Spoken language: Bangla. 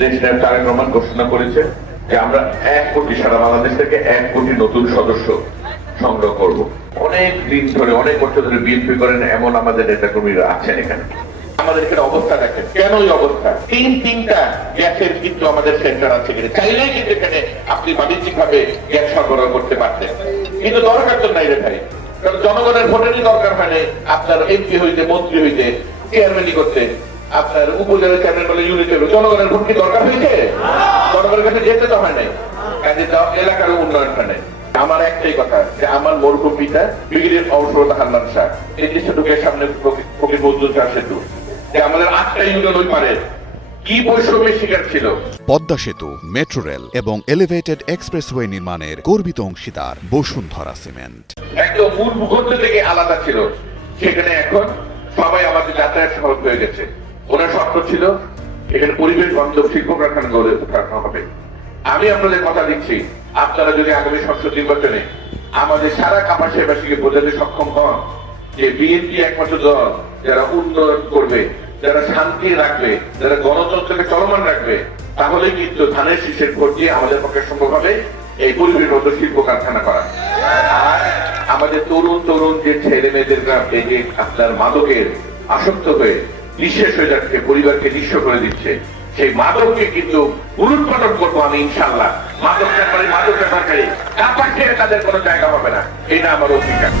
দেশের তারেক রহমান ঘোষণা করেছে যে আমরা 1 কোটি সারা বাংলাদেশ থেকে 1 কোটি নতুন সদস্য সংগ্রহ করব। অনেক দিন ধরে অনেক বছর ধরে বিএনপি করেন এমন আমাদের নেতাকর্মীরা আছেন এখানে। আমাদের এখানে অবস্থা দেখেন, কেন এই অবস্থা? তিনটা গ্যাসের কিন্তু আমাদের সেন্টার আছে, চাইলেই কিন্তু এখানে আপনি বাণিজ্যিক ভাবে গ্যাস সরবরাহ করতে পারতেন, কিন্তু দরকার তো নাই রে ভাই। কারণ জনগণের ভোটেরই দরকার হয় না আপনার এমপি হইতে, মন্ত্রী হইতে, চেয়ারম্যানই করতে, আপনার উপজেলা চেয়ারম্যান বলে ইউনিট হইবে। জনগণের ভোট কি দরকার হয়েছে? জনগণের কাছে যেতে তো হয় নাই, কাজে এলাকার উন্নয়ন হয় নাই। আমার একটাই কথা যে আমার মরহুম পিতা ব্রিগেডিয়ার অবসরতা হান্নান শাহ, এই যে সেতুকের সামনে ফকির বজলুল শাহ সেতু, যে আমাদের 8টা ইউনিয়ন ওই পারে কি বৈষম্যের শিকার ছিল। পদ্মা সেতু, মেট্রো রেল এবং এলিভেটেড এক্সপ্রেসওয়ে নির্মাণের গর্বিত অংশীদার বসুন্ধরা সিমেন্ট। একদম মূল ভূখণ্ড থেকে আলাদা ছিল, সেখানে এখন সবাই আমাদের যাতায়াত সহজ হয়ে গেছে। ওনার স্বপ্ন ছিল এখানে পরিবেশ বান্ধব শিল্প কারখানা গড়ে উঠানো হবে। আমি আপনাদের কথা দিচ্ছি, আপনারা যদি আগামী সংসদ নির্বাচনে আমাদের সারা কাপাসীবাসীকে বোঝাতে সক্ষম হন যে বিএনপি একমাত্র দল যারা উন্নয়ন করবে, যারা শান্তি রাখবে, যারা গণতন্ত্রকে চলমান রাখবে, তাহলে কিন্তু ধানের শীষের ভোট দিয়ে আমাদের পক্ষে সম্ভব হবে এই পরিবেশ বান্ধব শিল্প কারখানা করা। আর আমাদের তরুণ যে ছেলে মেয়েদের এই যে আপনার মাদকের আসক্ত হয়ে নিঃশেষ হয়ে যাচ্ছে, পরিবারকে নিঃস্ব করে দিচ্ছে, সেই মাদককে কিন্তু উৎপাদন করবো আমি ইনশাল্লাহ। মাদক ব্যাপারে কাপার ছেড়ে তাদের কোনো জায়গা হবে না, এটা আমার অধিকার।